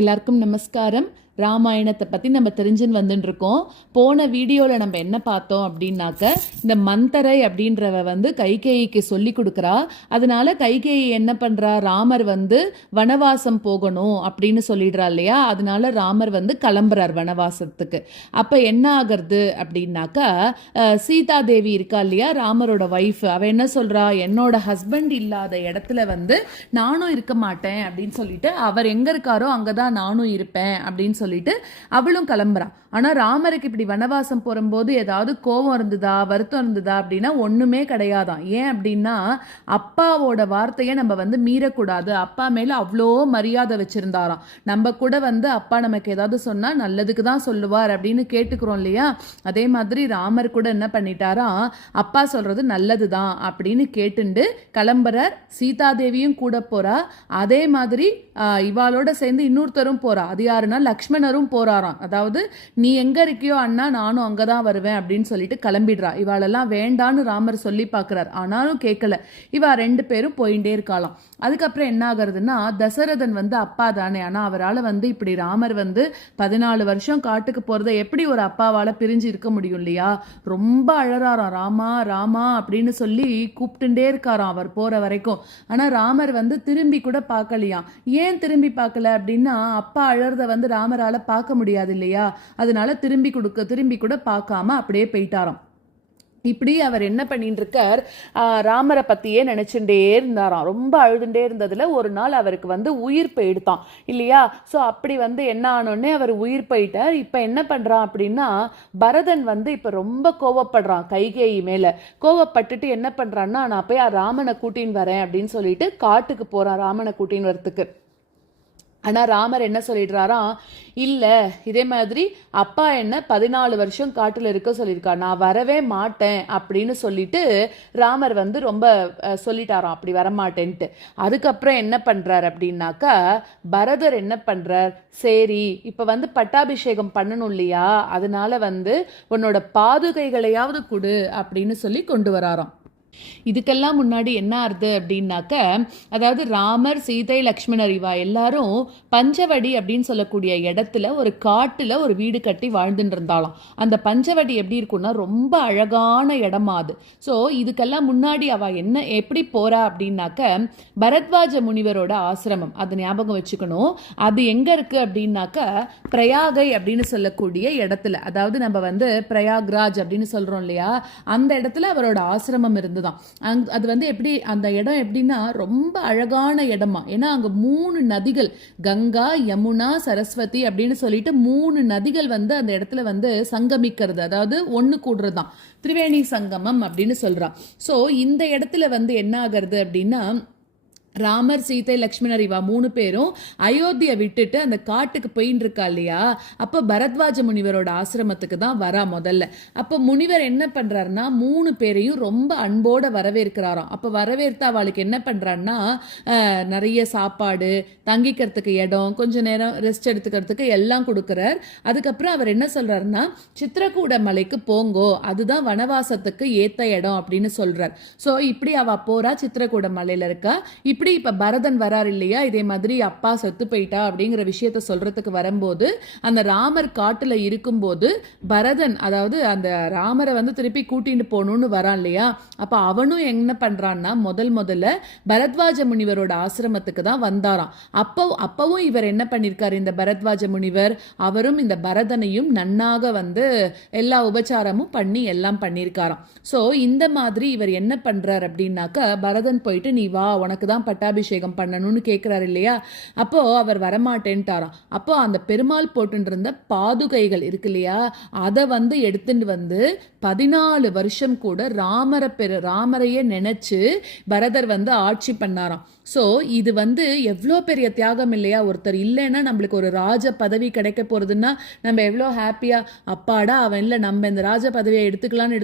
எல்லாருக்கும் நமஸ்காரம். ராமாயணத்தை பற்றி நம்ம தெரிஞ்சுன்னு வந்துட்டு இருக்கோம். போன வீடியோவில் நம்ம என்ன பார்த்தோம் அப்படின்னாக்க, இந்த மந்தரை அப்படின்றவ கைகேயிக்கு சொல்லி கொடுக்குறா. அதனால கைகேயி என்ன பண்ணுறா, ராமர் வனவாசம் போகணும் அப்படின்னு சொல்லிடுறா இல்லையா. அதனால ராமர் கிளம்புறார் வனவாசத்துக்கு. அப்போ என்ன ஆகிறது அப்படின்னாக்கா, சீதா தேவி இருக்கா இல்லையா, ராமரோட ஒய்ஃப், அவ என்ன சொல்கிறா, என்னோட ஹஸ்பண்ட் இல்லாத இடத்துல நானும் இருக்க மாட்டேன் அப்படின்னு சொல்லிட்டு, அவர் எங்கே இருக்காரோ அங்கே தான் நானும் இருப்பேன் அப்படின்னு சொல்லிட்டு அவளும் கிளம்புறான். ஆனா ராமருக்கு இப்படி வனவாசம் போகும்போது ஏதாவது கோபம் இருந்ததா, வருத்தம் இருந்ததா அப்படின்னா ஒண்ணுமே கிடையாதான். ஏன் அப்படின்னா, அப்பாவோட வார்த்தையை நம்ம மீறக்கூடாது. அப்பா மேல அவ்வளோ மரியாதை வச்சிருந்தாராம். நம்ம கூட அப்பா நமக்கு ஏதாவது சொன்னா நல்லதுக்கு தான் சொல்லுவார் அப்படின்னு கேட்டுக்கிறோம் இல்லையா. அதே மாதிரி ராமர் கூட என்ன பண்ணிட்டாரா, அப்பா சொல்றது நல்லதுதான் அப்படின்னு கேட்டுண்டு கிளம்புறார். சீதாதேவியும் கூட போறா. அதே மாதிரி இவாளோட சேர்ந்து இன்னொருத்தரும் போறா. அது யாருன்னா லக்ஷ்மணரும் போறாராம். அதாவது நீ எங்க இருக்கியோ அண்ணா, நானும் அங்கதான் வருவேன் அப்படின்னு சொல்லிட்டு கிளம்பிடுறா. இவாளெல்லாம் வேண்டான்னு ராமர் சொல்லி பார்க்கிறார். ஆனாலும் கேட்கல. இவா ரெண்டு பேரும் போயிட்டே இருக்கலாம். அதுக்கப்புறம் என்ன ஆகுறதுன்னா, தசரதன் அப்பா தானே, ஆனா அவரால் இப்படி ராமர் 14 வருஷம் காட்டுக்கு போறதை எப்படி ஒரு அப்பாவால பிரிஞ்சு இருக்க முடியும் இல்லையா. ரொம்ப அழறாராம். ராமா ராமா அப்படின்னு சொல்லி கூப்பிட்டுட்டே இருக்காராம் அவர் போற வரைக்கும். ஆனா ராமர் திரும்பி கூட பார்க்கலையாம். ஏன் திரும்பி பார்க்கல அப்படின்னா, அப்பா அழறத ராமரால பார்க்க முடியாது இல்லையா. அதனால திரும்பி கூட பார்க்காம அப்படியே போயிட்டாராம். இப்படி அவர் என்ன பண்ணிட்டு இருக்கார், ராமரை பத்தியே நினைச்சுட்டே இருந்தாராம். ரொம்ப அழுதுண்டே இருந்ததுல ஒரு நாள் அவருக்கு உயிர் போயிடுதான் இல்லையா. ஸோ அப்படி என்ன ஆனோடனே அவர் உயிர் போயிட்டார். இப்ப என்ன பண்றான் அப்படின்னா, பரதன் இப்ப ரொம்ப கோவப்படுறான் கைகேயி மேல. கோவப்பட்டுட்டு என்ன பண்றான்னா, நான் போய் ராமனை கூட்டின்னு வரேன் அப்படின்னு சொல்லிட்டு காட்டுக்கு போறான் ராமனை கூட்டின்னு வரத்துக்கு. ஆனால் ராமர் என்ன சொல்லிடுறாராம், இல்லை இதே மாதிரி அப்பா என்ன 14 வருஷம் காட்டில் இருக்க சொல்லியிருக்கா, நான் வரவே மாட்டேன் அப்படின்னு சொல்லிட்டு ராமர் ரொம்ப சொல்லிட்டாராம் அப்படி வரமாட்டேன்ட்டு. அதுக்கப்புறம் என்ன பண்ணுறார் அப்படின்னாக்கா, பரதர் என்ன பண்ணுறார், சரி இப்போ பட்டாபிஷேகம் பண்ணணும் இல்லையா, அதனால உன்னோட பாதுகைகளையாவது கொடு அப்படின்னு சொல்லி கொண்டு வராராம். இதுக்கெல்லாம் முன்னாடி என்ன ஆறுது அப்படின்னாக்க, அதாவது ராமர், சீதை, லக்ஷ்மணர் இவா எல்லாரும் பஞ்சவடி அப்படின்னு சொல்லக்கூடிய இடத்துல ஒரு காட்டுல ஒரு வீடு கட்டி வாழ்ந்துட்டு இருந்தாலும். அந்த பஞ்சவடி எப்படி இருக்கும்னா ரொம்ப அழகான இடமா அது. ஸோ இதுக்கெல்லாம் முன்னாடி அவ எப்படி போறா அப்படின்னாக்க, பரத்வாஜ முனிவரோட ஆசிரமம், அது ஞாபகம் வச்சுக்கணும். அது எங்க இருக்கு அப்படின்னாக்க, பிரயாகை அப்படின்னு சொல்லக்கூடிய இடத்துல, அதாவது நம்ம பிரயாக்ராஜ் அப்படின்னு சொல்றோம் இல்லையா, அந்த இடத்துல அவரோட ஆசிரமம் இருந்தது. அது எப்படி, அந்த இடம் எப்படின்னா ரொம்ப அழகான இடமா. ஏன்னா அங்க 3 நதிகள், கங்கா, யமுனா, சரஸ்வதி அப்படின்னு சொல்லிட்டு 3 நதிகள் அந்த இடத்துல சங்கமிக்கிறது, அதாவது ஒண்ணு கூடுறதுதான் திரிவேணி சங்கமம் அப்படின்னு சொல்றான். சோ இந்த இடத்துல என்ன ஆகிறது அப்படின்னா, ராமர், சீதை, லக்ஷ்மணர் இவா 3 பேரும் அயோத்தியை விட்டுட்டு அந்த காட்டுக்கு போயின்னு இருக்கா இல்லையா. அப்போ பரத்வாஜ முனிவரோட ஆசிரமத்துக்கு தான் வரா முதல்ல. அப்போ முனிவர் என்ன பண்றாருன்னா, 3 பேரையும் ரொம்ப அன்போட வரவேற்கிறாராம். அப்போ வரவேற்று அவளுக்கு என்ன பண்றாருன்னா, நிறைய சாப்பாடு, தங்கிக்கிறதுக்கு இடம், கொஞ்ச நேரம் ரெஸ்ட் எடுத்துக்கிறதுக்கு எல்லாம் கொடுக்குறார். அதுக்கப்புறம் அவர் என்ன சொல்றாருன்னா, சித்திரக்கூட மலைக்கு போங்கோ, அதுதான் வனவாசத்துக்கு ஏத்த இடம் அப்படின்னு சொல்றார். ஸோ இப்படி அவ போறா, சித்திரக்கூட மலையில இருக்கா. இப்படி இப்ப பரதன் வரார் இல்லையா, இதே மாதிரி அப்பா செத்து போயிட்டா அப்படிங்கிற விஷயத்த சொல்றதுக்கு வரும்போது, அந்த ராமர் காட்டுல இருக்கும்போது பரதன், அதாவது அந்த ராமரை திருப்பி கூட்டிட்டு போகணும்னு வரான் இல்லையா. அப்ப அவனும் என்ன பண்றான்னா, முதல்ல பரத்வாஜ முனிவரோட ஆசிரமத்துக்கு தான் வந்தாராம். அப்பவும் இவர் என்ன பண்ணிருக்காரு, இந்த பரத்வாஜ முனிவர் அவரும் இந்த பரதனையும் நன்னாக எல்லா உபச்சாரமும் பண்ணி எல்லாம் பண்ணிருக்காராம். சோ இந்த மாதிரி இவர் என்ன பண்றார் அப்படின்னாக்க, பரதன் போயிட்டு நீ வா, உனக்கு தான் பட்டாபிஷேகம் பண்ணணும்னு கேட்கிறாரு இல்லையா. அப்போ அவர் வரமாட்டேன்ட்டாராம். அப்போ அந்த பெருமாள் போட்டு இருந்த பாதுகைகள் இருக்கு இல்லையா, அதை எடுத்துட்டு 14 வருஷம் கூட ராமரையே நினைச்சு பரதர் ஆட்சி பண்ணாராம். ஸோ இது எவ்வளோ பெரிய தியாகம் இல்லையா. ஒருத்தர் இல்லைன்னா நம்மளுக்கு ஒரு ராஜ பதவி கிடைக்க போறதுன்னா நம்ம எவ்வளோ ஹாப்பியா, அப்பாடா அவன் இல்லை, நம்ம இந்த ராஜ பதவியை எடுத்துக்கலான்னு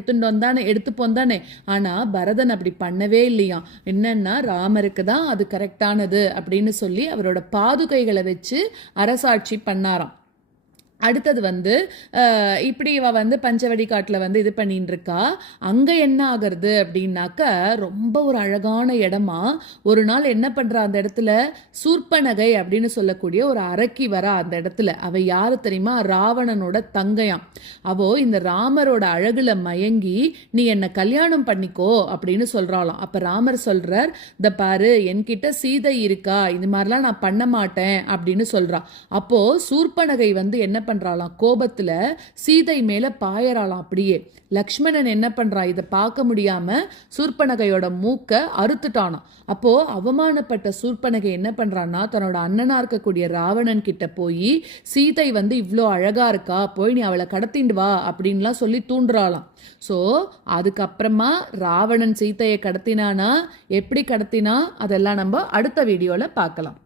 எடுத்துப்போம் தானே. ஆனா பரதன் அப்படி பண்ணவே இல்லையா. என்னன்னா, ராமருக்கு தான் அது கரெக்டானது அப்படின்னு சொல்லி அவரோட பாதுகைகளை வச்சு அரசாட்சி பண்ணாராம். அடுத்தது வந்து இப்படி இவ வந்து பஞ்சவடி காட்டில் வந்து இது பண்ணிட்டு இருக்கா. அங்கே என்ன ஆகிறது அப்படின்னாக்க ரொம்ப ஒரு அழகான இடமா ஒரு நாள் என்ன பண்ணுறா அந்த இடத்துல சூர்பனகை அப்படின்னு சொல்லக்கூடிய ஒரு அரக்கி வரா அந்த இடத்துல. அவ யாரு தெரியுமா? ராவணனோட தங்கையாம். அவோ இந்த ராமரோட அழகுல மயங்கி நீ என்ன கல்யாணம் பண்ணிக்கோ அப்படின்னு சொல்றாளாம். அப்ப ராமர் சொல்றார், இந்த பாரு என்கிட்ட சீதை இருக்கா, இது மாதிரிலாம் நான் பண்ண மாட்டேன் அப்படின்னு சொல்றா. அப்போ சூர்பனகை வந்து என்ன பண்றாளாம், கோபத்துல சீதை மேல பாயறாளாம். அப்படியே லக்ஷ்மணன் என்ன பண்றான், இதை பார்க்க முடியாம சூர்பனகையோட மூக்க அறுத்துட்டானாம். அப்போ அவமானப்பட்ட சூர்பனகை என்ன பண்றான்னா தன்னோட அண்ணனா இருக்கக்கூடிய ராவணன் கிட்ட போய் சீதை வந்து இவ்வளோ அழகா இருக்கா, போய் நீ அவளை கடத்திண்டு வா அப்படின்லாம் சொல்லி தூண்டுறாளாம். ஸோ அதுக்கப்புறமா ராவணன் சீதையை கடத்தினானா, எப்படி கடத்தினா, அதெல்லாம் நம்ம அடுத்த வீடியோல பார்க்கலாம்.